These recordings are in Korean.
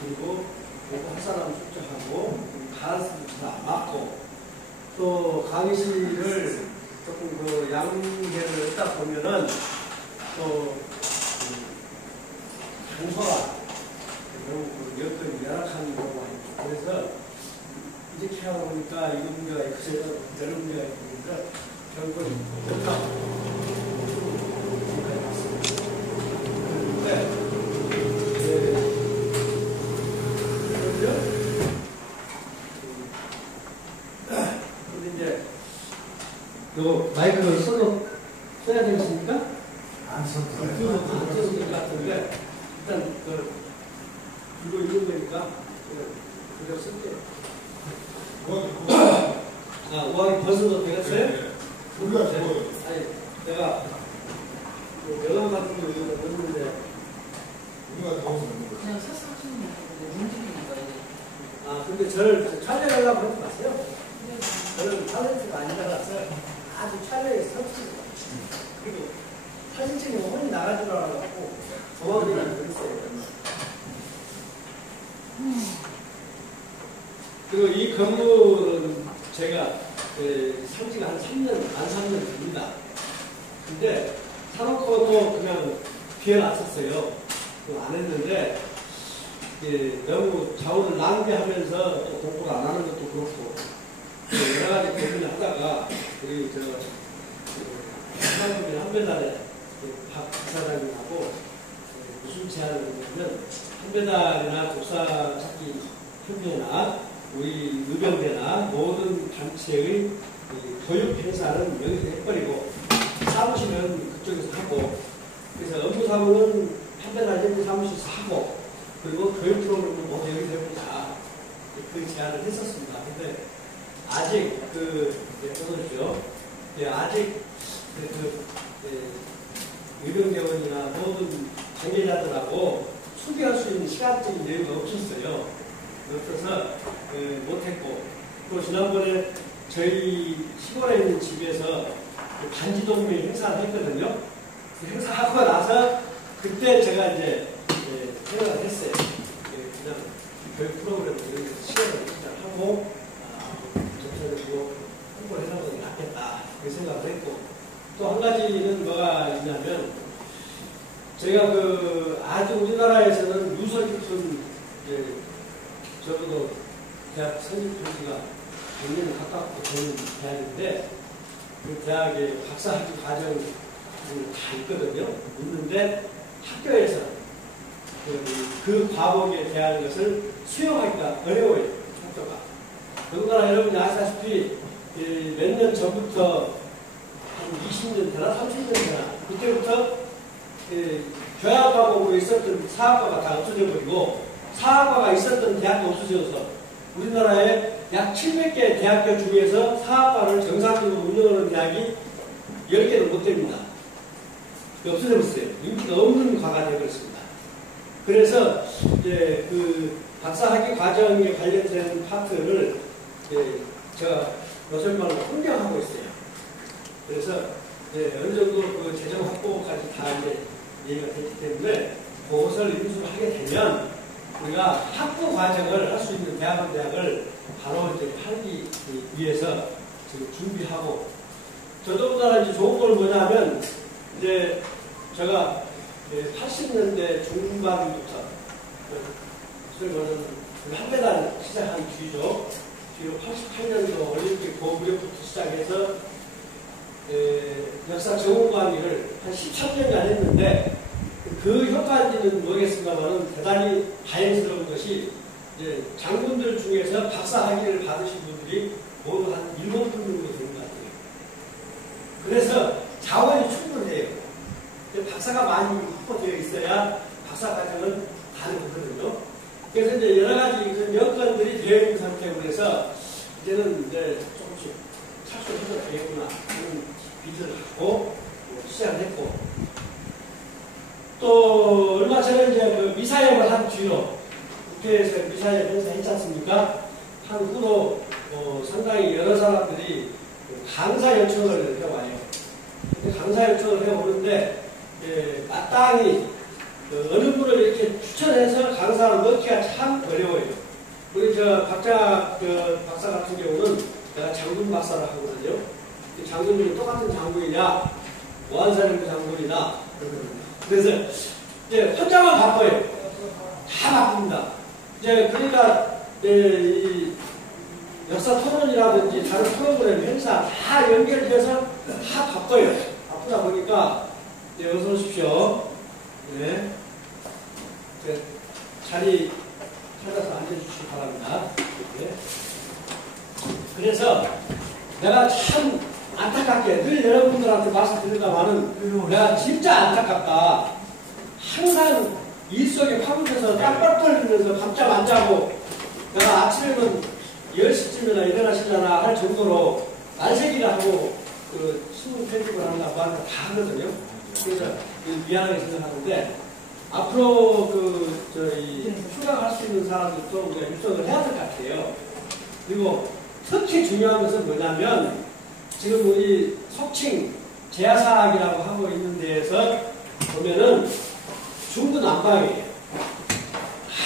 그리고 할 사람 숙제하고 가르치는 다 맡고 또 강의실을 조금 그 양계를 했다 보면은 또 장소가 너무 여건이 열악한 경우가 있고 그래서 이렇게 하다 보니까 이런 문제가 있고 저런 문제가 있는데 결국은 없다. 요 마이크를 써야 되겠습니까? 안 써도 안 써도 될 것 같은데 일단 이거 있는 거니까 그냥 쓸게요. 우왕이 벗어도 되겠어요? 네. 우리가 좋아요. 아니 내가 여관 같은 거 여기다 넣는데 우리가 더워서 넣는 거죠. 그냥 사서 하시는 거예요. 움직이니까 이게. 근데 저를 촬영하려고 그러지 마세요. 저는 탤런트가 아니라서 아주 촬영에 서투르다. 그리고 사진 찍으면 혼이 나가지 말라고 도망이라는 거 있어요. 그리고 이 건물은 제가 산지가 한 3년, 만 3년 됩니다. 근데 사놓고도 그냥 비워놨었어요. 안 했는데 너무 자원을 낭비하면서 또 공부를 안 하는 것도 그렇고 여러 가지 고민을 하다가 우리 한국인 한배달에 박 부사장님하고 무슨 제안을 했냐면 한배달이나 독사찾기 협회나 우리 의병대나 모든 단체의 교육 행사는 여기서 해버리고 사무실은 그쪽에서 하고 그래서 업무사무는 한배달 사무실에서 하고 그리고 교육 프로그램은 모두 여기서 해보자 그 제안을 했었습니다. 근데 아직 보십시오. 아직 의료대원이나 모든 관계자들하고 수비할 수 있는 시간적인 여유가 없었어요. 없어서 못했고 또 지난번에 저희 시골에 있는 집에서 반지동맹 행사를 했거든요. 그 행사하고 나서 그때 제가 이제 생각을 했어요. 그냥 교육 프로그램을 시간을 하고 홍보를 해서 낫겠다 그 생각을 했고 또 한 가지는 뭐가 있냐면 제가 아주 우리나라에서는 유서 깊은 적어도 대학 선임 조지가 100년 가깝고 되는 대학인데 그 대학의 박사학위 과정이 다 있거든요. 있는데 학교에서 그 과목에 대한 것을 수용하기가 어려워요. 학교가. 더군다나 여러분이 아시다시피 몇 년 전부터 한 20년 되나 30년 되나 그때부터 교양 과목으로 있었던 사학과가 다 없어져 버리고 사학과가 있었던 대학도 없어져서 우리나라에 약 700개 대학교 중에서 사학과를 정상적으로 운영하는 대학이 10개는 못 됩니다. 없어져 버렸어요. 인기가 없는 과가 되어버렸습니다. 그래서 이제 박사학위 과정에 관련된 파트를 제가 요즘말로 흥정하고 있어요. 그래서 어느 정도 재정 확보까지 다 이제 얘기가 됐기 때문에 그것을 인수를 하게 되면 우리가 학부 과정을 할 수 있는 대학을 바로 이제 하기 위해서 지금 준비하고 더더군다나 이제 좋은 건 뭐냐면 이제 제가 80년대 중반부터 소위 말하는 한배달 시작한 뒤죠. 뒤로 88년도 올림픽 고무력부터 시작해서 역사 전공강의를 한 13년간 했는데 그 효과인지는 모르겠습니다만 대단히 다행스러운 것이 이제 장군들 중에서 박사학위를 받으신 분들이 모두 한 7분 정도 되는 것 같아요. 그래서 자원이 충분해요. 박사가 많이 확보되어 있어야 박사 과정은 가능하거든요. 그래서 이제 여러 가지 그 여건들이 되어 있는 상태로 해서 이제는 이제 조금씩 착수해서 되겠구나 하는 빚을 하고 시작을 했고 또 얼마 전에 이제 미사역을 한 뒤로 국회에서 미사역 행사했지 않습니까? 한 후로 상당히 여러 사람들이 강사 요청을 해와요. 강사 요청을 해오는데 마땅히 어느 분을 이렇게 추천해서 강사를 넣기가 참 어려워요. 우리 박자 박사 같은 경우는 내가 장군 박사를 하거든요. 장군이 똑같은 장군이냐, 무한사령부 장군이나 그래서 이제 혼자만 바빠요. 다 바쁩니다. 이제 그러니까 이 역사 토론이라든지 다른 프로그램 행사 다 연결돼서 다 바빠요. 바쁘다 보니까 이제 어서 오십시오. 네. 자리 찾아서 앉아주시기 바랍니다. 네. 그래서 내가 참 안타깝게 늘 여러분들한테 말씀드립니다만은 내가 진짜 안타깝다. 항상 일 속에 파묻혀서 땀뻘 떨리면서 밤잠 안 자고 내가 아침에는 10시쯤이나 일어나시려나 할 정도로 날새기를 하고 그 신문 편집을 한다고 하는 거 다 하거든요. 그래서 미안하게 생각하는데 앞으로 휴가 갈 수 있는 사람들도 우리가 육성을 해야 될 것 같아요. 그리고 특히 중요한 것은 뭐냐면 지금 우리 속칭 제야사학이라고 하고 있는 데에서 보면은 중구난방이에요.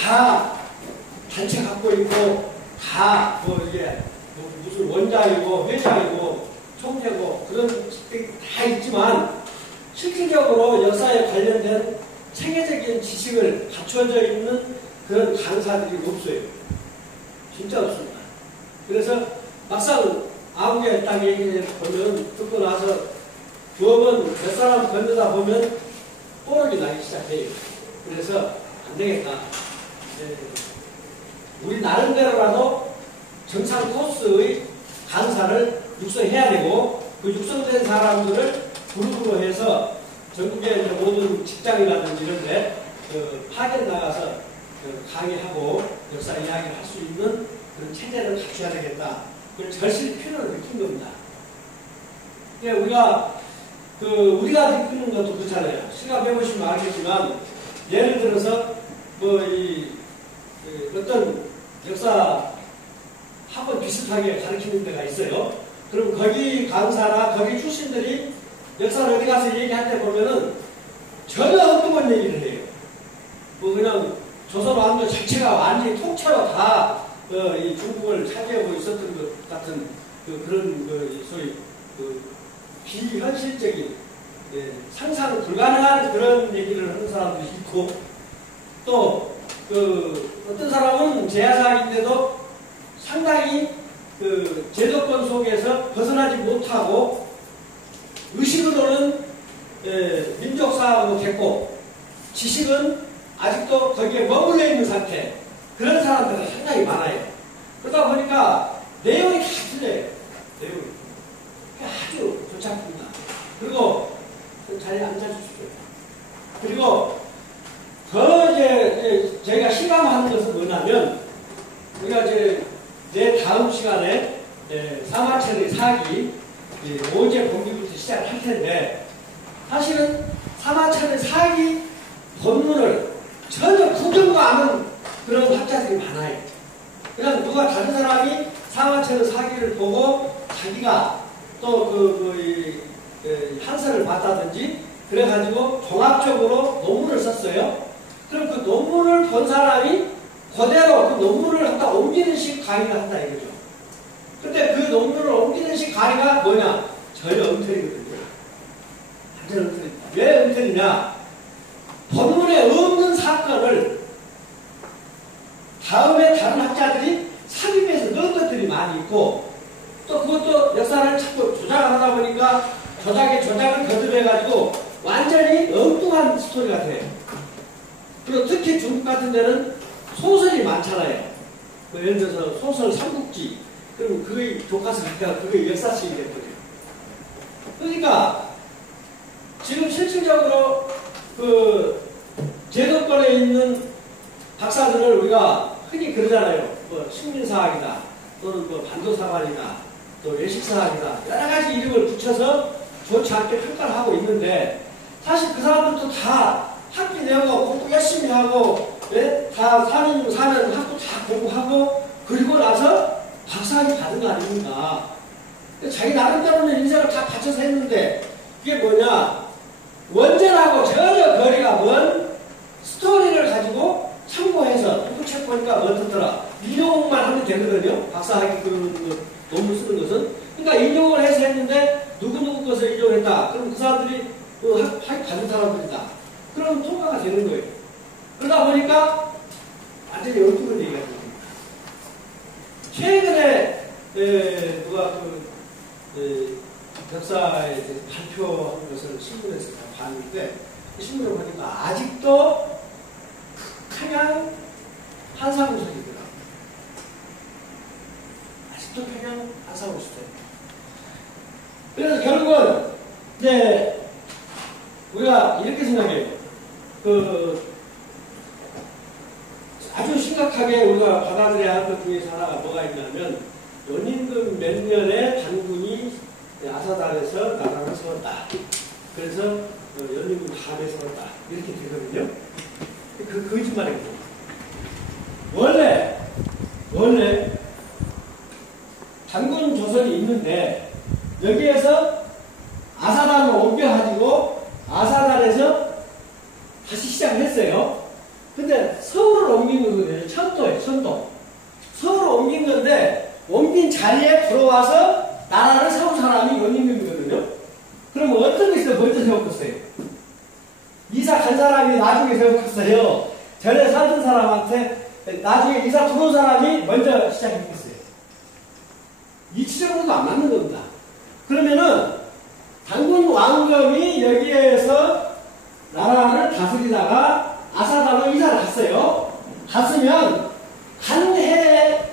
다 단체 갖고 있고 다 이게 무슨 원장이고 회장이고 총재고 그런 직책이 다 있지만 실질적으로 역사에 관련된 체계적인 지식을 갖춰져 있는 그런 강사들이 없어요. 진짜 없습니다. 그래서 막상 아무개 딱 얘기를 보면 듣고 나서 부업은 몇 사람 건너다 보면 뽀록이 나기 시작해요. 그래서 안 되겠다. 우리 나름대로라도 정상 코스의 강사를 육성해야 되고 그 육성된 사람들을 그룹으로 해서 전국의 모든 직장이라든지 이런 데 파견 나가서 강의하고 역사 이야기를 할 수 있는 그런 체제를 갖춰야 되겠다. 그걸 절실히 필요를 느낀 겁니다. 그러니까 우리가 느끼는 것도 그렇잖아요. 시간 해보시면 알겠지만 예를 들어서 어떤 역사 학원 비슷하게 가르치는 데가 있어요. 그럼 거기 강사나 거기 출신들이 역사를 어디 가서 얘기할 때 보면은 전혀 엉뚱한 얘기를 해요. 그냥 조선 왕조 자체가 완전히 통째로 다 이 중국을 차지하고 있었던 것 같은 그런 소위 비현실적인 상상 불가능한 그런 얘기를 하는 사람들이 있고 또 어떤 사람은 제야사학인데도 상당히 제도권 속에서 벗어나지 못하고 의식으로는 민족사하고 됐고 지식은 아직도 거기에 머물러 있는 상태. 그런 사람들은 상당히 많아요. 그러다 보니까 내용이 다 틀려요. 내용이. 아주 좋지 않습니다. 그리고 자리에 앉아주십시오. 그리고 더 저희가 실감하는 것은 뭐냐면 우리가 내 다음 시간에 사마천의 사기 오제 공기부터 시작할 텐데 사실은 사마천의 사기 본문을 전혀 구경도 안 하는 그런 학자들이 많아요. 그냥 누가 다른 사람이 사마천의 사기를 보고 자기가 또 한서를 봤다든지 그래가지고 종합적으로 논문을 썼어요. 그럼 그 논문을 본 사람이 그대로 그 논문을 갖다 옮기는 식 강의를 한다 이거죠. 근데 그 논문을 옮기는 식 강의가 뭐냐? 전혀 엉터리거든요. 완전 엉터리입니다. 왜 엉터리냐? 본문에 없는 사건을 다음에 다른 학자들이 삽입해서 넣은 것들이 많이 있고 또 그것도 역사를 자꾸 조작을 하다 보니까 조작을 거듭해가지고 완전히 엉뚱한 스토리가 돼요. 그리고 특히 중국 같은 데는 소설이 많잖아요. 예를 들어서 소설 삼국지. 그럼 그게 교과서 갖다가 그게 역사식이 됐거든요. 그러니까 지금 실질적으로 제도권에 있는 박사들을 우리가 흔히 그러잖아요. 식민사학이다. 또는 반도사관이다. 또 외식사학이다. 여러 가지 이름을 붙여서 좋지 않게 평가를 하고 있는데 사실 그 사람들도 다 학기 내고 공부 열심히 하고 다 4년 학부 다 공부하고 그리고 나서 박사학위 받은 거 아닙니까? 자기 나름대로는 인생을 다 바쳐서 했는데 이게 뭐냐? 원전하고 전혀 거리가 먼 스토리를 가지고 참고해서 책 보니까 어떻더라. 인용만 하면 되거든요. 박사학위 그 논문 쓰는 것은. 그러니까 인용을 해서 했는데 누구누구 것을 인용했다. 그럼 그 사람들이 학위 받은 사람들이다. 그럼 통과가 되는 거예요. 그러다 보니까 완전히 엉뚱한 얘기가 됩니다. 최근에 누가 역사에 대해서 발표한 것을 신문에서 봤는데 신문을 보니까 아직도 평양 한사구석이더라. 아직도 평양 한사구석. 그래서 결국은 이제 우리가 이렇게 생각해요. 아주 심각하게 우리가 받아들여야 할 것 중에서 하나가 뭐가 있냐면 연임금 몇 년에 단군이 아사달에서 나라를 세웠다. 그래서 연임금 다음에 세웠다. 이렇게 되거든요. 그 거짓말이거든요. 원래 단군 조선이 있는데 여기에서 아사달을 옮겨가지고 아사달에서 다시 시작을 했어요. 근데 서울을 옮긴 거거든요. 천도에 천도. 서울을 옮긴 건데 옮긴 자리에 들어와서 나라를 세운 사람이 연임금이거든요. 그러면 어떤 것이 먼저 세웠겠어요? 이사 간 사람이 나중에 세웠겠어요? 전에 살던 사람한테 나중에 이사 들어온 사람이 먼저 시작했겠어요? 이치적으로도 안 맞는 겁니다. 그러면은 단군 왕검이 여기에서 나라를 다스리다가 아사달로 이사를 갔어요. 갔으면 간 해에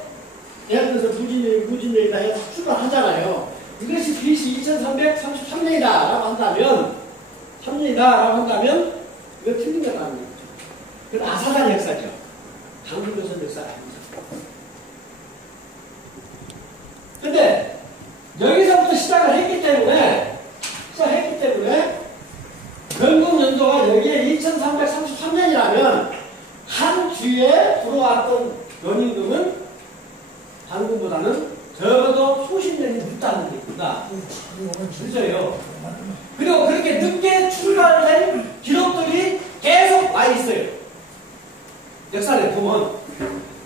예를 들어서 무진년이다 해서 출발하잖아요. 이것이 BC 2333년이다 라고 한다면 3년이다 라고 한다면 이거 틀린 거라는 거죠. 그건 아사달 역사죠. 단군조선 역사 아닙니다. 근데 여기서부터 시작을 했기 때문에 건국 연도가 여기에 2333년이라면 한 뒤에 들어왔던 연임금은 단군보다는 적어도 수십 년이 늦다는 얘기입니다. 늦어요. 그리고 그렇게 늦게 출발된 기록들이 계속 와 있어요. 역사를 보면.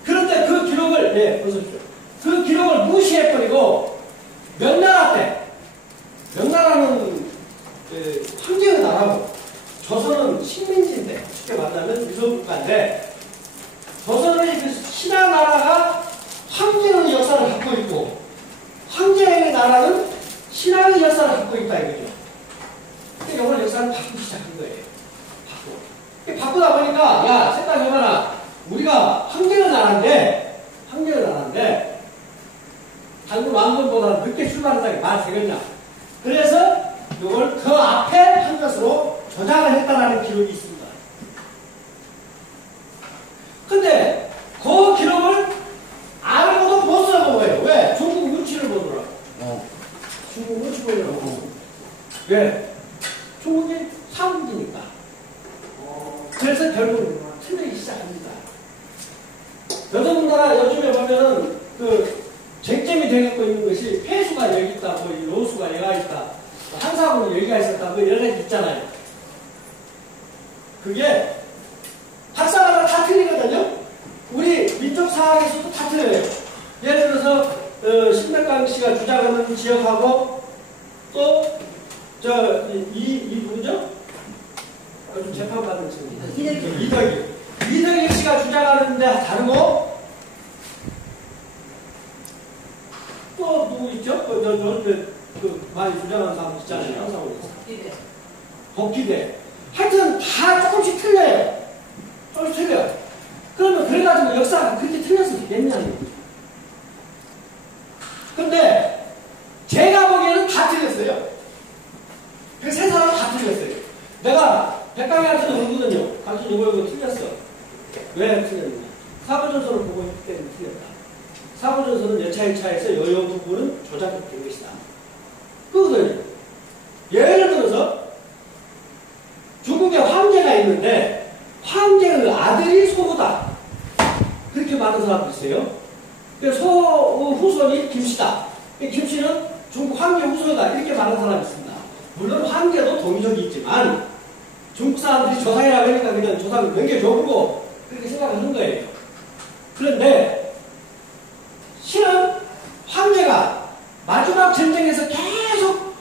그런데 그 기록을, 보십시오. 그 기록을 무시해버리고 명나라 때, 명나라는 황제의 나라고 조선은 식민지인데 쉽게 말하면 유성국가인데 조선의 그 신하나라가 황제의 역사를 갖고 있고 황제의 나라는 신하의 역사를 갖고 있다 이거죠. 그러니까 이걸 역사를 바꾸기 시작한 거예요. 바꾸다 보니까 야 생각해봐라. 우리가 황제의 나라인데 단군 왕건보다 늦게 출발한다는 게 말이 되겠냐. 그래서 이걸 그 앞에 한 것으로 조작을 했다는 기록이 있습니다. 근데 그 기록을 알고도 못 써본 거예요. 왜? 중국 눈치를 보더라고. 중국 눈치 보더라고. 왜? 중국이 사국이니까. 그래서 결국 틀리기 시작합니다. 더더군다나 요즘에 보면은 쟁점이 되고 있는 것이 폐수가 여기 있다, 로수가 여기가 있다, 한사군이 여기가 있었다, 이런 게 있잖아요. 그게 학사마다 다 틀리거든요. 우리 민족사학에서도 다 틀려요. 예를 들어서 신백강 씨가 주장하는 지역하고 또 이 누구죠? 요즘 재판받는 친구 이덕일 씨가 주장하는데 다르고 또 누구 있죠? 많이 주장하는 사람 있잖아요. 항상 복귀대. 하여튼 다 조금씩 틀려요. 조금씩 틀려요. 그러면 그래가지고 역사가 그렇게 틀려서 되겠냐는 거죠. 근데 제가 보기에는 다 틀렸어요. 그 세 사람 다 틀렸어요. 내가 백강이한테는 그러거든요. 당신 이거 틀렸어. 왜 틀렸느냐? 사부전서를 보고 있기 때문에 틀렸다. 사부전서는 여차 1차에서 여여 부분은 조작된 것이다. 그거거든요. 예를 들어서 중국에 황제가 있는데 황제의 아들이 소후다. 그렇게 말하는 사람도 있어요. 소 후손이 김씨다. 김씨는 중국 황제 후손이다. 이렇게 말하는 사람이 있습니다. 물론 황제도 동의적이 있지만 중국 사람들이 조상이라고 하니까 그냥 조상 넘겨줘보고 그렇게 생각하는 거예요. 그런데 실은 황제가 마지막 전쟁에서 계속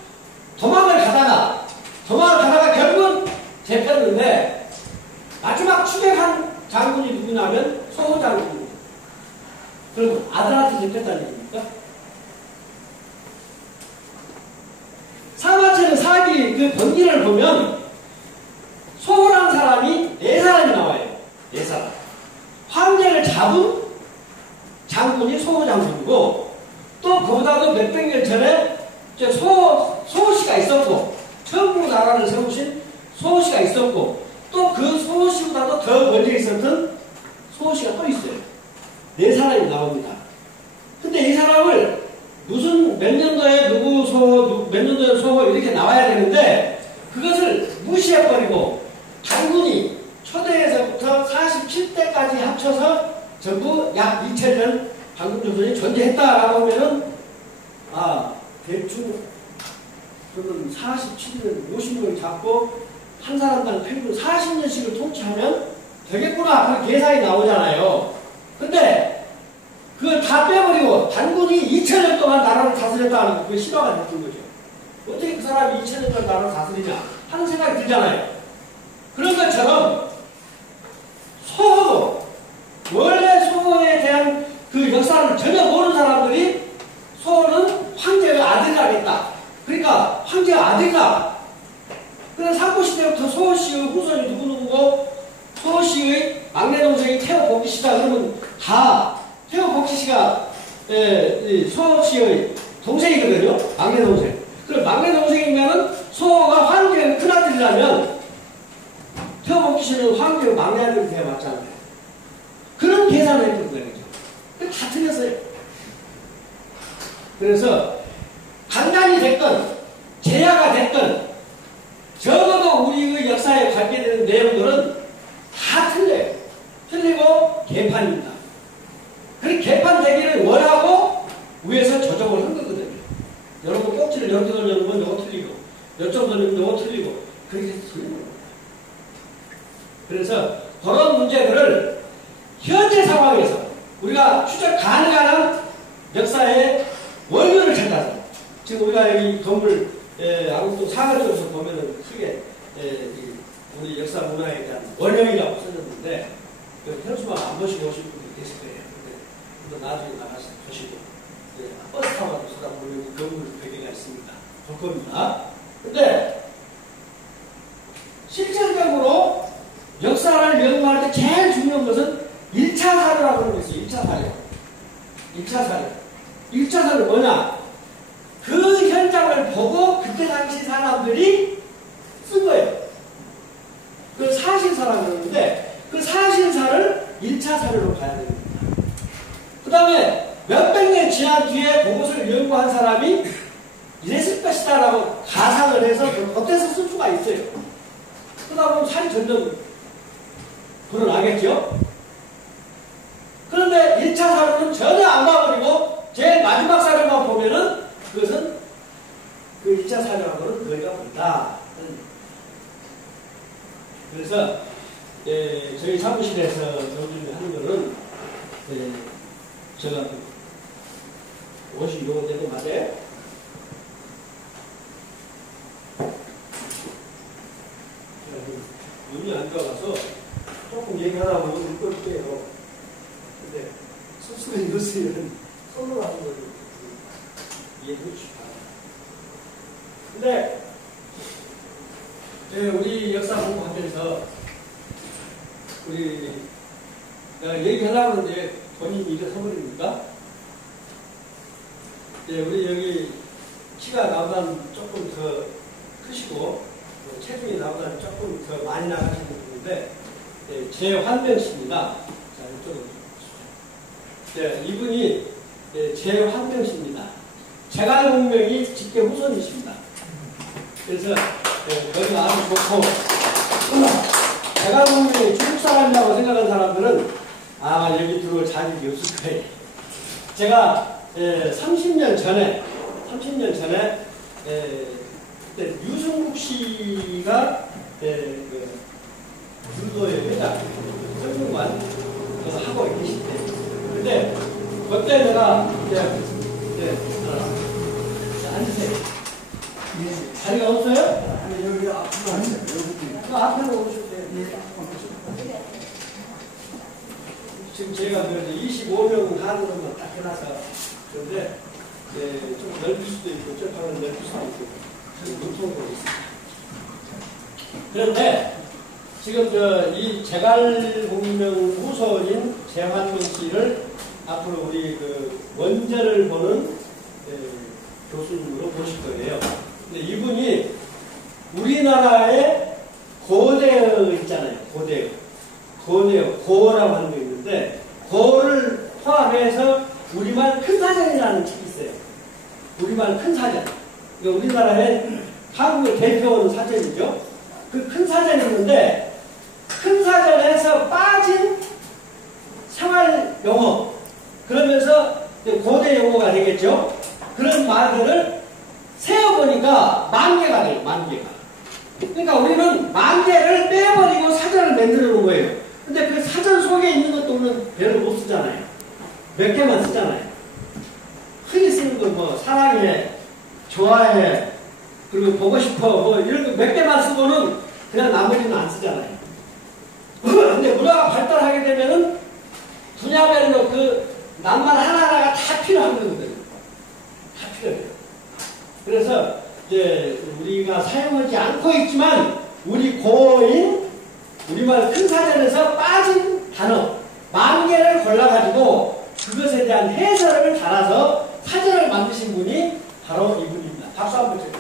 도망을 가다가 결국은 잡혔는데 마지막 추격한 장군이 누구냐면 소호 장군입니다. 그럼 아들한테 잡혔다는 얘기입니까? 사마천의 사기 그 번기를 보면 소호라는 사람이 4사람이 나와요. 4사람. 황제를 잡은 장군이 소호 장군이고 또 그보다도 몇백 년 전에 소호씨가 있었고 천국 나라를 세우신 소호씨가 있었고 또 그 소호씨보다도 더 먼저 있었던 소호씨가 또 있어요. 4사람이 나옵니다. 근데 이 사람을 무슨 몇 년도에 누구 소호, 몇 년도에 소호 이렇게 나와야 되는데 그것을 무시해버리고 장군이 초대에서부터 47대까지 합쳐서 전부 약 2000년 방금조선이 존재했다라고 하면은 대충 그러면 47년 50년 잡고 한 사람당 평균 40년씩을 통치하면 되겠구나 그런 계산이 나오잖아요. 근데 그걸 다 빼버리고 단군이 2000년 동안 나라를 다스렸다는 거 그게 실화가 됐던 거죠. 어떻게 그 사람이 2000년 동안 나라를 다스리냐 하는 생각이 들잖아요. 그런 것처럼 소호도 원래 소호에 대한 그 역사를 전혀 모르는 사람들이 소호는 황제의 아들이라겠다. 그러니까 황제의 아들이다. 그래서 삼국시대부터 소호씨의 후손이 누구누구고 소호씨의 막내 동생이 태호복지씨다. 그러면 다 태호복지씨가 소호씨의 동생이거든요. 막내 동생. 그럼 막내 동생이면은 소호가 황제의 큰아들이라면 태호복지씨는 황제의 막내 아들이 돼야 맞잖아요. 그런 계산을 했던 거예요. 다 틀렸어요. 그래서 강단이 됐건 제야가 됐건 적어도 우리의 역사에 관계되는 내용들은 다 틀려요. 틀리고 개판입니다. 그 개판되기를 원하고 위에서 조정을 한 거거든요. 여러분 꼭지를 이렇게 돌려놓으면 이거 틀리고 이쪽 돌리면 이거 틀리고 그렇게 틀리는 겁니다. 그래서 그런 문제들을 현재 상황에서 우리가 추적 가능한 역사의 원료를 찾아서 지금 우리가 여기 건물 아무튼 사각쪽에서 보면은 크게 우리 역사 문화에 대한 원형이라고 써졌는데 그 현수막 안 보시고 오신 분들이 계실 거예요. 근데 나중에 나가서 보시고 버스 타고 쳐다보면 여기 건물 베개가 있습니다. 볼 겁니다. 근데 실질적으로 역사를 연구할 때 제일 중요한 것은 1차 사료라고 하는 게 있어요. 1차 사료. 1차 사료. 1차 사료는 뭐냐? 그 현장을 보고 그때 당시 사람들이 쓴 거예요. 그걸 사실사라고 그러는데 그 사실사를 1차 사료로 봐야 됩니다. 그 다음에 몇백 년 지난 뒤에 그것을 연구한 사람이 이랬을 것이다 라고 가상을 해서 겉에서 쓸 수가 있어요. 그러다 보면 살이 점점 불어나겠죠? 그런데 1차 사료는 전혀 안 봐버리고 제일 마지막 사료만 보면은 그것은 그 1차 사료하고는 거리가 멀다. 그래서 저희 사무실에서 정리를 하는 거는 제가 옷이 요거 되고 맞아요? 눈이 안 좋아서 조금 얘기하다 보면 눈 꼴게요. 근데 스스로 이것은 손으로 하는 거를 이해해 주시기 바랍니다. 근데 우리 역사 공부하면서 우리 내가 얘기하려고 하는데 본인이 이래 서버립니까? 우리 여기 키가 나보다 조금 더 크시고 체중이 나보다 조금 더 많이 나가시는 분인데 제환명 씨입니다. 자, 이쪽으로 보십시오. 이분이 제환명 씨입니다. 제갈공명이 직계 후손이십니다. 그래서 거기가 아주 좋고 제갈공명이 중국 사람이라고 생각하는 사람들은 아마 여기 들어올 자격이 없을 거예요. 제가 30년 전에 그때 유승국 씨가 그 불도의 회장, 설명관 하고 계실 때. 근데 그때 내가 앉으세요. 자리가 없어요? 아니, 여기 앞으로 앉아요. 여기. 그 앞으로 오셨대요. 지금 제가 25명 한으로만 딱 해놔서 그런데 좀 넓을 수도 있고 좁하면 넓을 수도 있고 지금 문통으로 있습니다. 그런데 지금 이 재갈공명 후손인 재환명 씨를 앞으로 우리 그 원제를 보는 교수님으로 보실 거예요. 근데 이분이 우리나라의 고대어 있잖아요. 고대어, 고어라고 하는 게 있는데 고어를 포함해서 우리말 큰 사전이라는 책이 있어요. 우리말 큰 사전. 그러니까 우리나라의 한국의 대표 사전이죠. 그 큰 사전이 있는데 큰 사전에서 빠진 생활 용어 그러면서 고대 용어가 되겠죠. 그런 말들을 세어보니까 10,000개가 돼요. 10,000개가. 그러니까 우리는 10,000개를 빼버리고 사전을 만들어 놓은 거예요. 근데 그 사전 속에 있는 것도 우리는 별로 못 쓰잖아요. 몇 개만 쓰잖아요. 흔히 쓰는 거 뭐 사랑해, 좋아해, 그리고 보고 싶어 뭐 이런 거 몇 개만 쓰고는 그냥 나머지는 안 쓰잖아요. 근데 문화가 발달하게 되면은 분야별로 그 낱말 하나하나가 다 필요한 거거든요. 다 필요해요. 그래서 이제 우리가 사용하지 않고 있지만 우리 고어인 우리말 큰 사전에서 빠진 단어 10,000개를 골라가지고 그것에 대한 해설을 달아서 사전을 만드신 분이 바로 이분입니다. 박수 한번 쳐주세요.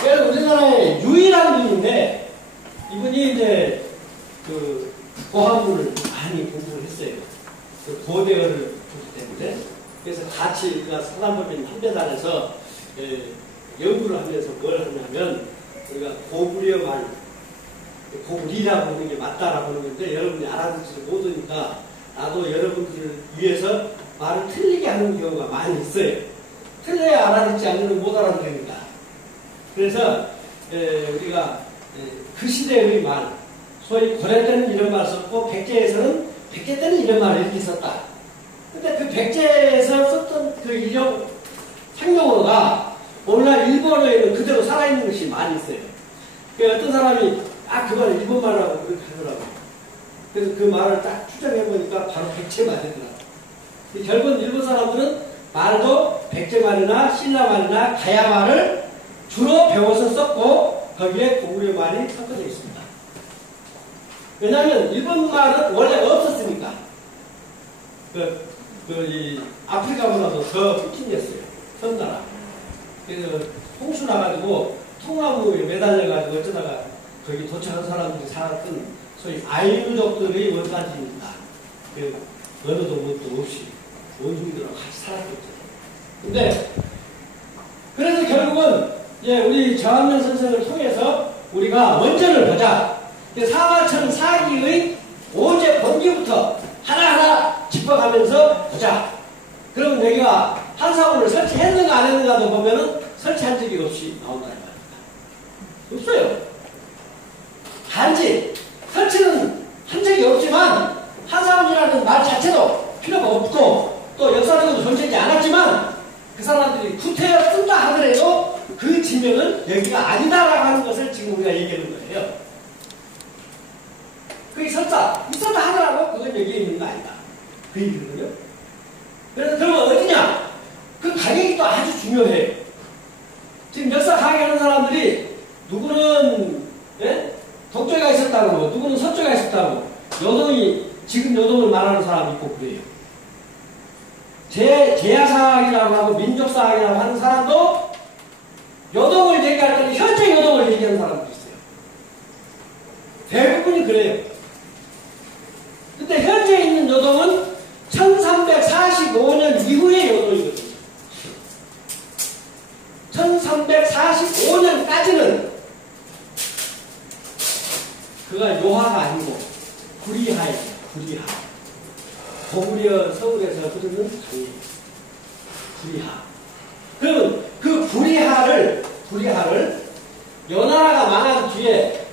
그래서 우리나라의 유일한 분인데 이분이 이제 그 고한문을 많이 공부를 했어요. 그 고대어를 보기 때문에. 그래서 같이 우리가 사단법인 한대단에서 연구를 하면서 뭘 하냐면 우리가 고구려 말, 고구리라고 하는 게 맞다라고 하는 건데 여러분이 알아듣지를 못하니까 나도 여러분들을 위해서 말을 틀리게 하는 경우가 많이 있어요. 틀려야 알아듣지 않으면 못 알아들으니까. 그래서 우리가 그 시대의 말, 소위 고려 때는 이런 말을 썼고 백제에서는 백제 때는 이런 말을 이렇게 썼다. 근데 그 백제에서 썼던 그 일용 상용어가 오늘날 일본어에는 그대로 살아있는 것이 많이 있어요. 그 어떤 사람이 그걸 일본말이라고 그렇게 하더라고요. 그래서 그 말을 딱 추정해보니까 바로 백제말이더라고요. 결국은 일본 사람들은 말도 백제말이나 신라말이나 가야말을 주로 배워서 썼고 거기에 고구려 말이 섞어져 있습니다. 왜냐하면 일본 말은 원래 없었으니까 이 아프리카보다도 더 후진됐어요. 선나라. 그래서 홍수 나가지고 통나무에 매달려가지고 어쩌다가 거기 도착한 사람들이 살았던 소위 아이누족들의 원산지입니다. 그 언어도 뭣도 없이 원숭이들하고 같이 살았겠죠. 근데 그래서 결국은 우리 정한명 선생을 통해서 우리가 원전을 보자. 사마천 사기의 오제 본기부터 하나하나 짚어가면서 보자. 그러면 여기가 한사원을 설치했는가 안 했는가도 보면은 설치한 적이 없이 나온다는 말입니다. 없어요. 단지 설치는 한 적이 없지만 한사원이라는 말 자체도 필요가 없고 또 역사적으로 존재하지 않았지만 그 사람들이 구태여 쓴다 하더라도 그 지명은 여기가 아니다라고 하는 것을 지금 우리가 얘기하는 거예요. 그게 있었다 하더라도 그건 여기에 있는 거 아니다. 그 얘기거든요. 그래서 그러면 어디냐? 그 가격이 또 아주 중요해요. 지금 역사 강의하는 사람들이 누구는 동쪽에 가 있었다고 누구는 서쪽에 가 있었다고 요동이 지금 요동을 말하는 사람이 있고 그래요. 제야사학이라고 하고 민족사학이라고 하는 사람도 요동을 얘기할 때는 현재 요동을 얘기하는 사람도 있어요. 대부분이 그래요. 근데 현재 있는 요동은 1345년 이후의 요동이거든요. 1345년까지는 그가 요하가 아니고 구리하예요. 구리하. 고구려 서울에서 흐르는 강이에요. 구리하. 그러면 그 구리하를 구리하를 요나라가 망한 뒤에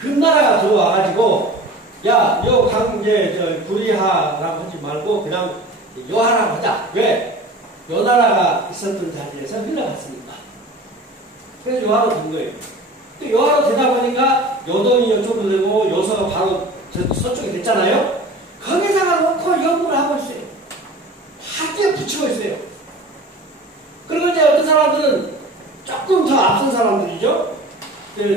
금나라가 들어와가지고 야, 요 강제 저 구리하라고 하지 말고 그냥 요하라고 하자. 왜? 요나라가 있었던 자리에서 흘러갔으니까. 그래서 요하로 된 거예요. 요하로 되다 보니까 요동이 이쪽으로 되고 요서가 바로 서쪽에 됐잖아요. 거기다가 놓고 연구를 하고 있어요. 하기에 붙이고 있어요. 그리고 이제 어떤 사람들은 조금 더 앞선 사람들이죠.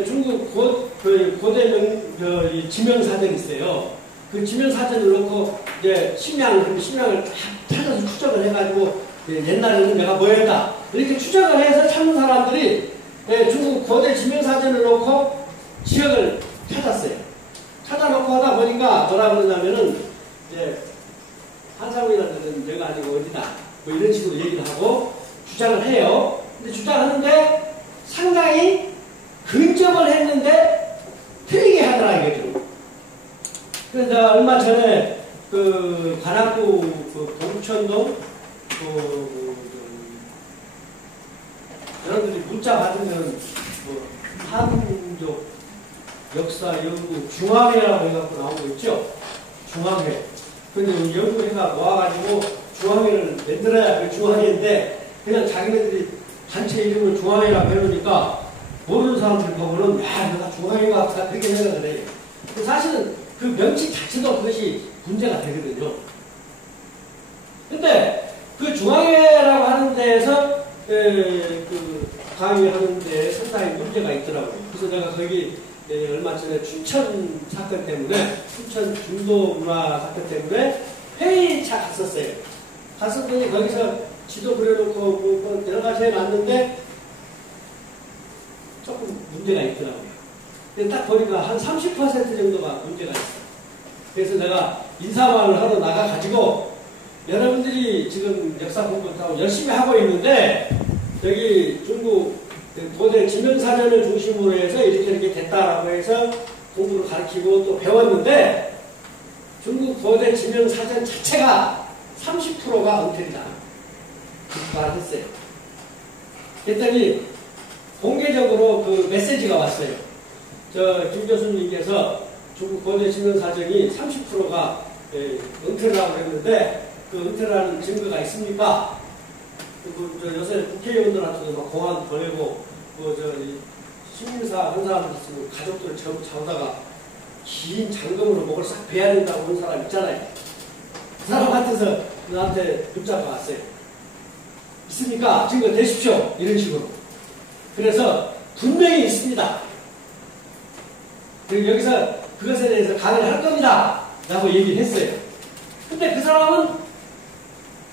중국 고대 지명사전이 있어요. 그 지명사전을 놓고 이제 식량을 다 찾아서 추적을 해가지고 옛날에는 내가 뭐였다 이렇게 추적을 해서 찾는 사람들이 중국 고대 지명사전을 놓고 지역을 찾았어요. 찾아놓고 하다 보니까 뭐라 그러냐면은 이제 한사국이라는 데가 아니고 어디다 뭐 이런 식으로 얘기를 하고 주장을 해요. 근데 주장하는데 상당히 근접을 했는데 틀리게 하더라 이거죠. 그래서 얼마 전에 그 관악구 그 봉천동 여러분들이 문자 받으면 뭐 한족 역사 연구 중앙회라고 해갖고 나오고 있죠. 중앙회. 근데 연구회가 모아가지고 중앙회를 만들어야 그 중앙회인데 그냥 자기네들이 단체 이름을 중앙회라고 해놓으니까 모르는 사람들 보고는 야 내가 중앙회가 같다 그렇게 생각을 해요. 사실은 그 명칭 자체도 그것이 문제가 되거든요. 근데 그 중앙회라고 하는 데에서 그 강의하는 데 상당히 문제가 있더라고요. 그래서 내가 거기 얼마 전에 춘천 사건 때문에 춘천 중도문화 사건 때문에 회의차 갔었어요. 갔었더니 거기서 지도 그려놓고 뭐 여러 가지 해놨는데 조금 문제가 있더라고요. 근데 딱 보니까 한 30% 정도가 문제가 있어요. 그래서 내가 인사말을 하러 나가가지고 여러분들이 지금 역사 공부하고 열심히 하고 있는데 여기 중국 고대 지명사전을 중심으로 해서 이렇게 됐다라고 해서 공부를 가르치고 또 배웠는데 중국 고대 지명사전 자체가 30%가 엉터리다. 그렇게 말했어요. 그랬더니 공개적으로 그 메시지가 왔어요. 김 교수님께서 중국 고대 지명사전이 30%가 엉터리라고 했는데 그 엉터리라는 증거가 있습니까? 요새 국회의원들한테도 막 공안 보내고 시민사 한 사람들 있으면 가족들을 전부 잡아다가 긴 장검으로 목을 싹 베야 된다고 하는 사람 있잖아요. 그 사람한테서 나한테 문자가 왔어요. 있습니까? 증거 대십시오. 이런 식으로. 그래서 분명히 있습니다. 그리고 여기서 그것에 대해서 강의를 할 겁니다. 라고 얘기를 했어요. 근데 그 사람은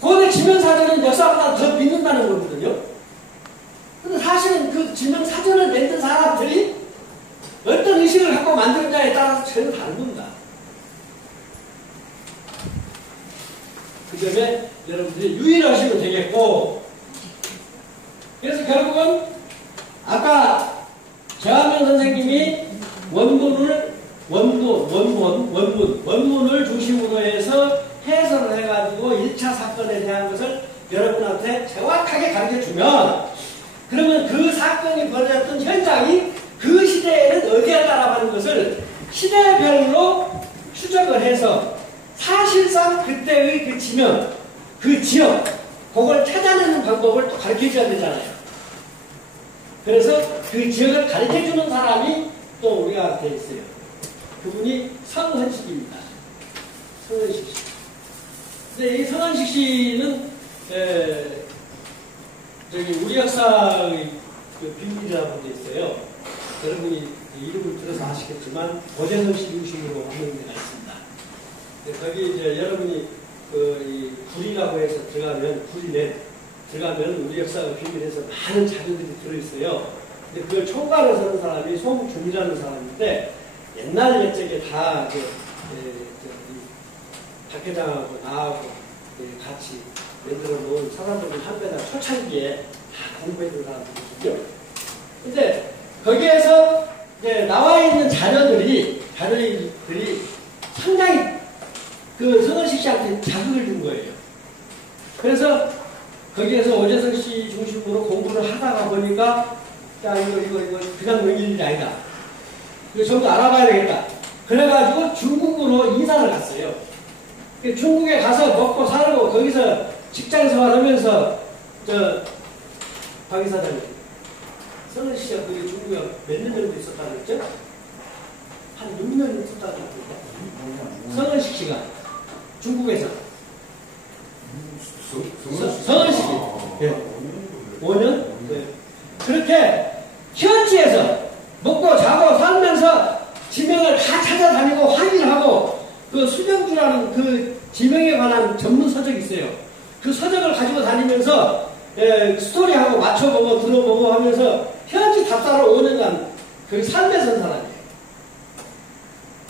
고대 지명사전은 역사보다 더 믿는다는 거거든요. 근데 사실은 그 지명사전을 만든 사람들이 어떤 의식을 갖고 만드느냐에 따라서 전혀 다른 겁니다. 그 점에 여러분들이 유의하시면 되겠고, 그래서 결국은 아까 재환명 선생님이 원문을 중심으로 해서 해설을 해가지고 1차 사건에 대한 것을 여러분한테 정확하게 가르쳐주면 그러면 그 사건이 벌어졌던 현장이 그 시대에는 어디였다라고 하는 것을 시대별로 추적을 해서 사실상 그때의 그 지명, 그 지역, 그걸 찾아내는 방법을 또 가르쳐줘야 되잖아요. 그래서 그 지역을 가르쳐주는 사람이 또 우리한테 있어요. 그분이 성헌식입니다. 성헌식 씨. 근데 이 성헌식 씨는 저기 우리 역사의 그 비밀이라고 돼 있어요. 여러분이 이름을 들어서 아시겠지만 고재선식 중심으로 하는 데가 있습니다. 거기 이제 여러분이 이 굴이라고 해서 들어가면 굴이넷 들어가면 우리 역사의 비밀에서 많은 자료들이 들어있어요. 근데 그걸 총괄을 서는 사람이 송중이라는 사람인데 옛날 옛적에 다 박 회장하고 나하고 같이 만들어 놓은 사람들은 한배나 초창기에 다 공부해둔 사람들이거든요. 근데 거기에서 이제 나와 있는 자료들이 상당히 그 성헌식 씨한테 자극을 준 거예요. 그래서 거기에서 오재성 씨 중심으로 공부를 하다가 보니까 야, 이거, 그냥 넘길 일이 아니다. 이거 좀 더 알아봐야 되겠다. 그래가지고 중국으로 이사를 갔어요. 중국에 가서 먹고 살고, 거기서 직장 생활하면서, 박 이사장님, 선은 씨가 거기 중국에 몇 년 정도 있었다고 그랬죠? 한 6년 있었다고 그랬는데. 선은식 씨가 중국에서. 선은식. 예. 5년? 네. 그렇게 현지에서 먹고 자고 살면서 지명을 다 찾아다니고 확인하고 그 수정주라는 그 지명에 관한 전문 서적이 있어요. 그 서적을 가지고 다니면서 스토리하고 맞춰보고 들어보고 하면서 현지 답사로 5년간 그 삶에 선 사람이에요.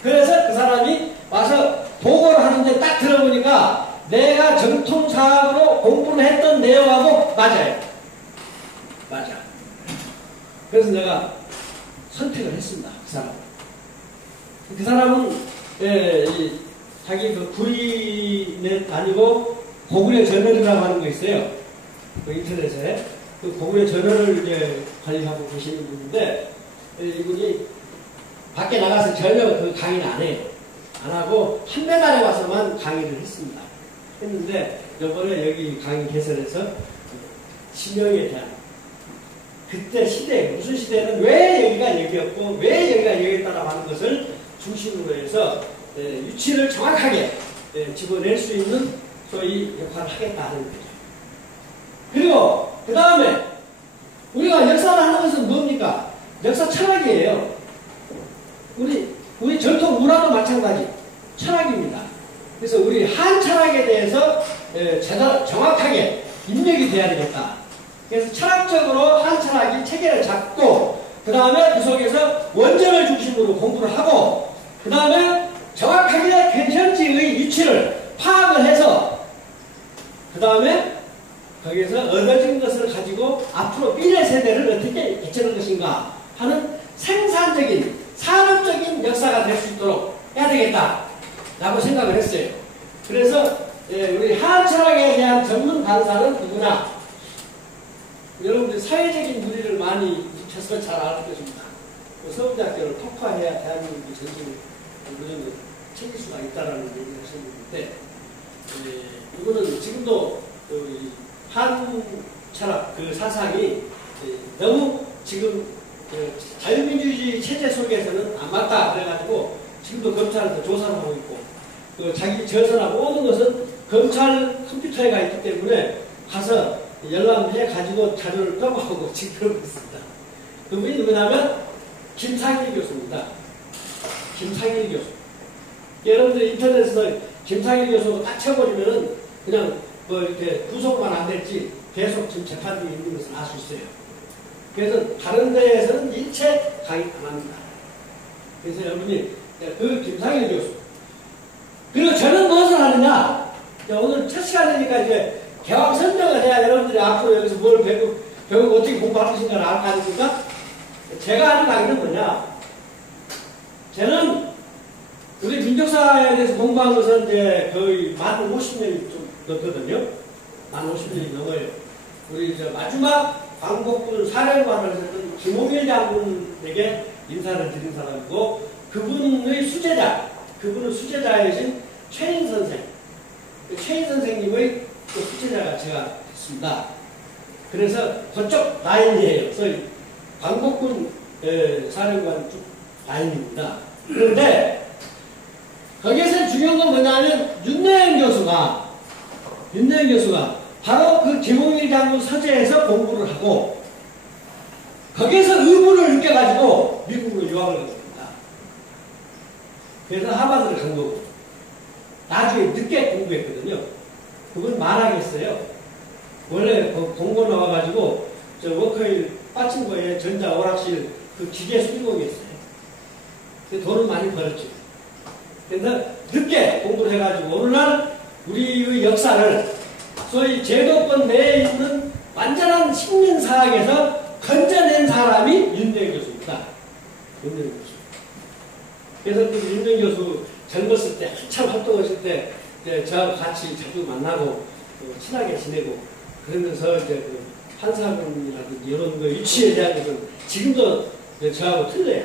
그래서 그 사람이 와서 보고를 하는데 딱 들어보니까 내가 정통사학으로 공부를 했던 내용하고 맞아요. 맞아. 그래서 내가 선택을 했습니다. 그 사람. 그 사람은 자기 그 구리넷 아니고 고구려 저널이라고 하는 거 있어요. 그 인터넷에 그 고구려 저널을 이제 관리하고 계시는 분인데 이분이 밖에 나가서 전혀 그 강의는 안 해요. 안 하고 한매달에 와서만 강의를 했습니다. 했는데 이번에 여기 강의 개설해서 지명에 대한 그때 시대, 무슨 시대는 왜 여기가 여기였고 왜 여기가 여기였다라고 하는 것을 중심으로 해서 유치를 정확하게 집어낼 수 있는 소위 역할을 하겠다는 거죠. 그리고 그 다음에 우리가 역사를 하는 것은 뭡니까? 역사 철학이에요. 우리 전통 문화도 마찬가지 철학입니다. 그래서 우리 한 철학에 대해서 제대로 정확하게 입력이 돼야 되겠다. 그래서 철학적으로 한 철학이 체계를 잡고 그 다음에 그 속에서 원전을 중심으로 공부를 하고 그 다음에 정확하게 현지의 위치를 파악을 해서 그 다음에 거기에서 얻어진 것을 가지고 앞으로 미래 세대를 어떻게 개척할 것인가 하는 생산적인 산업적인 역사가 될 수 있도록 해야 되겠다 라고 생각을 했어요. 그래서 우리 한 철학에 대한 전문 강사는 누구나 여러분들 사회적인 문의를 많이 익혀서 잘 알을 것입니다. 서울대학교를 특화해야 대한민국이 전쟁을 어느 정도 챙길 수가 있다라는 얘기를 하셨는데 이거는 지금도 한 철학 그 사상이 너무 지금 자유민주주의 체제 속에서는 안 맞다 그래가지고 지금도 검찰에서 조사를 하고 있고 자기 저서나 모든 것은 검찰 컴퓨터에 가 있기 때문에 가서 열람해 가지고 자료를 떠보고 지금 그러고 있습니다. 그분이 누구냐면 김상일 교수입니다. 김상일 교수. 여러분들 인터넷에서 김상일 교수 딱 쳐보시면은 그냥 뭐 이렇게 구속만 안 됐지 계속 지금 재판 중에 있는 것을 알 수 있어요. 그래서 다른 데에서는 일체 강의 안 합니다. 그래서 여러분이 그 김상일 교수. 그리고 저는 무엇을 하느냐? 오늘 첫 시간이니까 이제 개왕 선정을 해야 여러분들이 앞으로 여기서 뭘 배우고 어떻게 공부할 것인가를 알 거 아닙니까? 제가 하는 강의는 뭐냐? 저는 우리 민족사에 대해서 공부한 것은 이제 거의 만 50년이 좀 넘거든요. 만 50년이 넘어요. 우리 마지막 광복군 사령관을 했던 김홍일 장군에게 인사를 드린 사람이고 그분은 수제자이신 최인 선생. 최인 선생님의 또 수제자가 제가 됐습니다. 그래서 그쪽 라인이에요. 소위 광복군 사령관 쪽 라인입니다. 그런데 거기에서 중요한 건 뭐냐면 윤내영 교수가 바로 그 김홍일 장군 서재에서 공부를 하고 거기에서 의무를 느껴가지고 미국으로 유학을 간 겁니다. 그래서 하버드를 간 거고 나중에 늦게 공부했거든요. 그건 말하겠어요. 원래 공고 나와가지고 저 워커힐 빠친거에 전자 오락실 그 기계 수리공이었어요. 돈을 많이 벌었죠. 그래서 늦게 공부를 해가지고 오늘날 우리의 역사를 소위 제도권 내에 있는 완전한 식민사학에서 건져낸 사람이 윤대영 교수입니다. 윤대영 교수. 그래서 그 윤대영 교수 젊었을 때 한참 활동하실 때 저하고 같이 자주 만나고 친하게 지내고 그러면서 이제 판사분이라든지 이런 거 유치에 대한 것은 지금도 저하고 틀려요.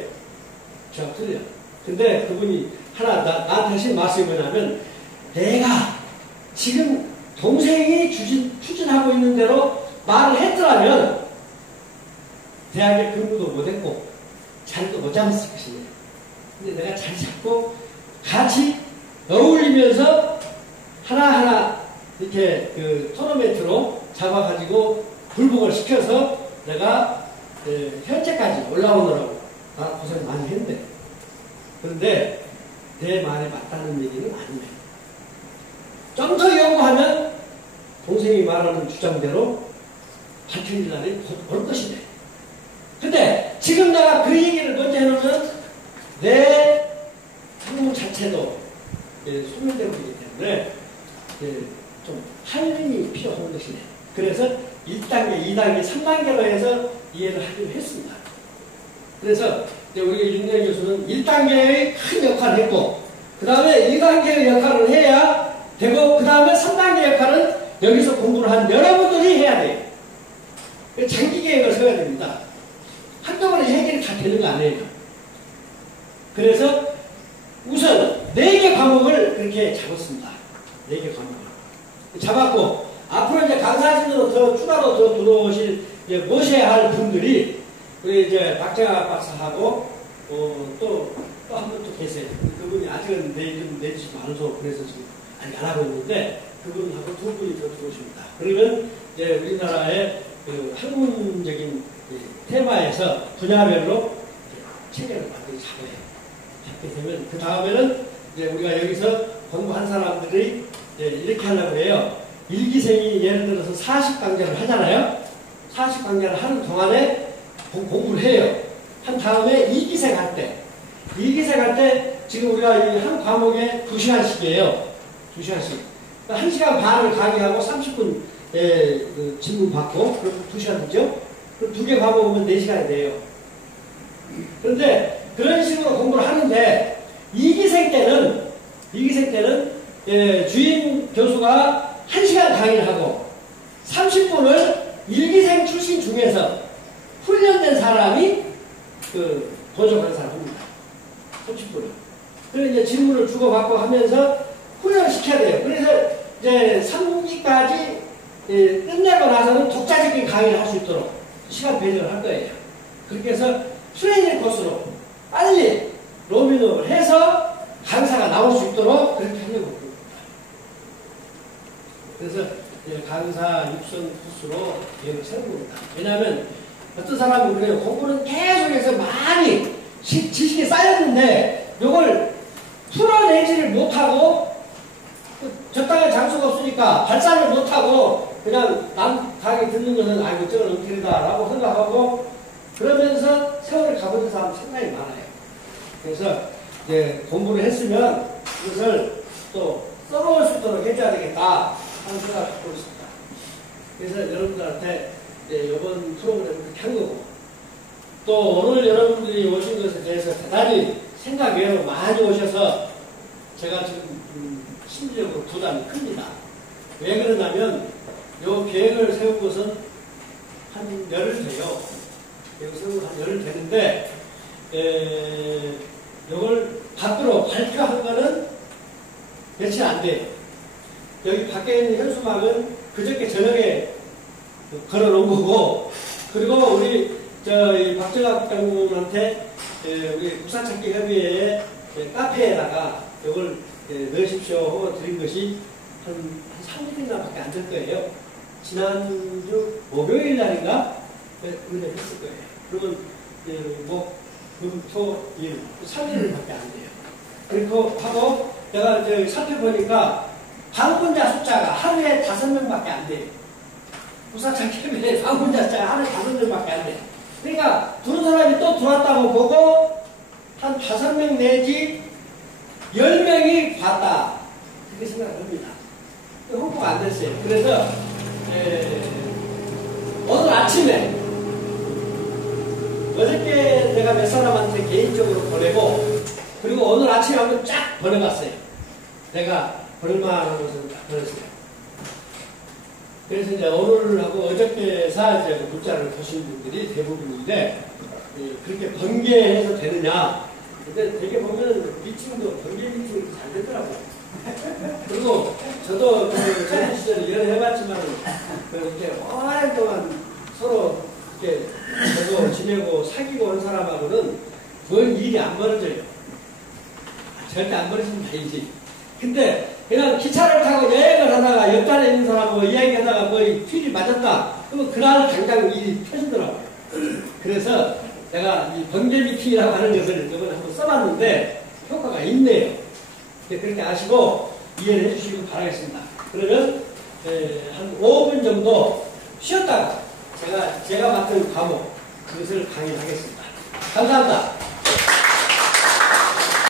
저하고 틀려요. 근데 그분이 하나 나한테 하신 말씀이 뭐냐면 내가 지금 동생이 추진하고 있는 대로 말을 했더라면 대학에 근무도 못했고 자리도 못 잡았을 것이네. 근데 내가 잘 잡고 같이 어울리면서 하나하나 이렇게 그 토너멘트로 잡아가지고 굴복을 시켜서 내가 현재까지 올라오느라고 고생 많이 했는데 그런데 내 말에 맞다는 얘기는 아니네. 좀 더 연구하면 동생이 말하는 주장대로 밝혀질 날이 곧 올 것이네. 근데 지금 내가 그 얘기를 먼저 해놓으면 내 학문 자체도 소멸되고 있기 때문에 좀 할인이 필요한 것이네. 그래서 1단계, 2단계, 3단계로 해서 이해를 하기로 했습니다. 그래서 우리 윤영 교수는 1단계의 큰 역할을 했고 그 다음에 2단계의 역할을 해야 되고 그 다음에 3단계 역할은 여기서 공부를 한 여러분들이 해야 돼요. 장기 계획을 세워야 됩니다. 한꺼번에 해결이 다 되는 거 아니에요. 그래서 우선 4개 과목을 그렇게 잡았습니다. 4개 과목을. 잡았고, 앞으로 이제 강사진으로 더 추가로 더 들어오실, 모셔야 할 분들이, 우리 이제 박정학 박사하고, 또 한 분 또 계세요. 그분이 아직은 내주지 않아서 그래서 지금 아직 안 하고 있는데, 그분하고 2분이 더 들어오십니다. 그러면 이제 우리나라의 그 학문적인 테마에서 분야별로 체계를 완전히 잡게 되면 그 다음에는 이제 우리가 여기서 공부한 사람들이 이렇게 하려고 해요. 일기생이 예를 들어서 40강좌를 하잖아요. 40강좌를 하는 동안에 공부를 해요. 한 다음에 2기생 할 때 지금 우리가 한 과목에 2시간씩이에요. 2시간씩. 1시간 반을 강의하고 30분 그 질문 받고 그럼 2시간 되죠? 그럼 2개 과목이면 4시간이 돼요. 그런데 그런 식으로 공부를 하는데 2기생 때는 주임 교수가 1시간 강의를 하고 30분을 1기생 출신 중에서 훈련된 사람이 보조 강사를 합니다. 30분을. 그래서 이제 질문을 주고받고 하면서 훈련을 시켜야 돼요. 그래서 이제 3기까지 끝내고 나서는 독자적인 강의를 할 수 있도록 시간 배정을 할 거예요. 그렇게 해서 트레이닝 코스로 빨리 로밍업을 해서 강사가 나올 수 있도록 그렇게 하려고 합니다. 그래서 강사 육성 코스로 계획을 세운 겁니다. 왜냐하면 어떤 사람은 그래요. 공부는 계속해서 많이 지식이 쌓였는데 이걸 풀어내지를 못하고 적당한 장소가 없으니까 발산을 못하고 그냥 남 강의 듣는 것은 아이고 저건 엉터리다라고 생각하고 그러면서 세월을 가버린 사람 상당히 많아요. 그래서 이제 공부를 했으면 그것을 또 써먹을 수 있도록 해줘야 되겠다 하는 생각을 갖고 있습니다. 그래서 여러분들한테 이번 프로그램을 그렇게 한 거고 또 오늘 여러분들이 오신 것에 대해서 대단히 생각 외로 많이 오셔서 제가 지금 심리적으로 부담이 큽니다. 왜 그러냐면 이 계획을 세운 것은 한 열흘 돼요. 계획을 세운 건 한 열흘 되는데 이걸 밖으로 발표한 거는 며칠 안 돼요. 여기 밖에 있는 현수막은 그저께 저녁에 걸어놓은 거고 그리고 우리 박정학 장군한테 우리 국사찾기 협의회의 카페에다가 이걸 넣으십시오 하고 드린 것이 한 3일이나 밖에 안 될 거예요. 지난주 목요일 날인가? 은혜 했을 거예요. 그러면 목, 금, 토, 일 3일은 밖에 안 돼요. 그리고 하고 내가 살펴보니까 방문자 숫자가 하루에 5명밖에 안 돼요. 국사찾기 협의회 방문자 숫자가 하루에 5명밖에 안 돼요. 그러니까 두는 사람이 또 들어왔다고 보고 한 5명 내지 10명이 봤다. 그렇게 생각을 합니다. 홍보가 안 됐어요. 그래서 오늘 아침에 어저께 내가 몇 사람한테 개인적으로 보내고 그리고 오늘 아침에 한번 쫙 보내봤어요. 내가 볼만한 것을 쫙 보냈어요. 그래서 이제 오늘하고 어저께서 이제 문자를 보신 분들이 대부분인데, 그렇게 번개해서 되느냐. 근데 되게 보면 미팅도 번개 미팅이 잘 되더라고요. 그리고 저도 그 젊은 시절에 일을 해봤지만, 이렇게 오랫동안 서로 이렇게 되고 지내고 사귀고 온 사람하고는 그건 일이 안 벌어져요. 절대 안 벌어진다, 이지. 근데 그냥 기차를 타고 여행을 하다가 옆자리에 있는 사람하고 이야기하다가 거의 휠이 맞았다. 그러면 그날 당장 일이 펴지더라고요. 그래서 내가 이 번개 미팅이라고 하는 것을 이번에 한번 써봤는데 효과가 있네요. 그렇게 아시고 이해를 해주시길 바라겠습니다. 그러면 한 5분 정도 쉬었다가 제가 맡은 과목 그것을 강의하겠습니다. 감사합니다.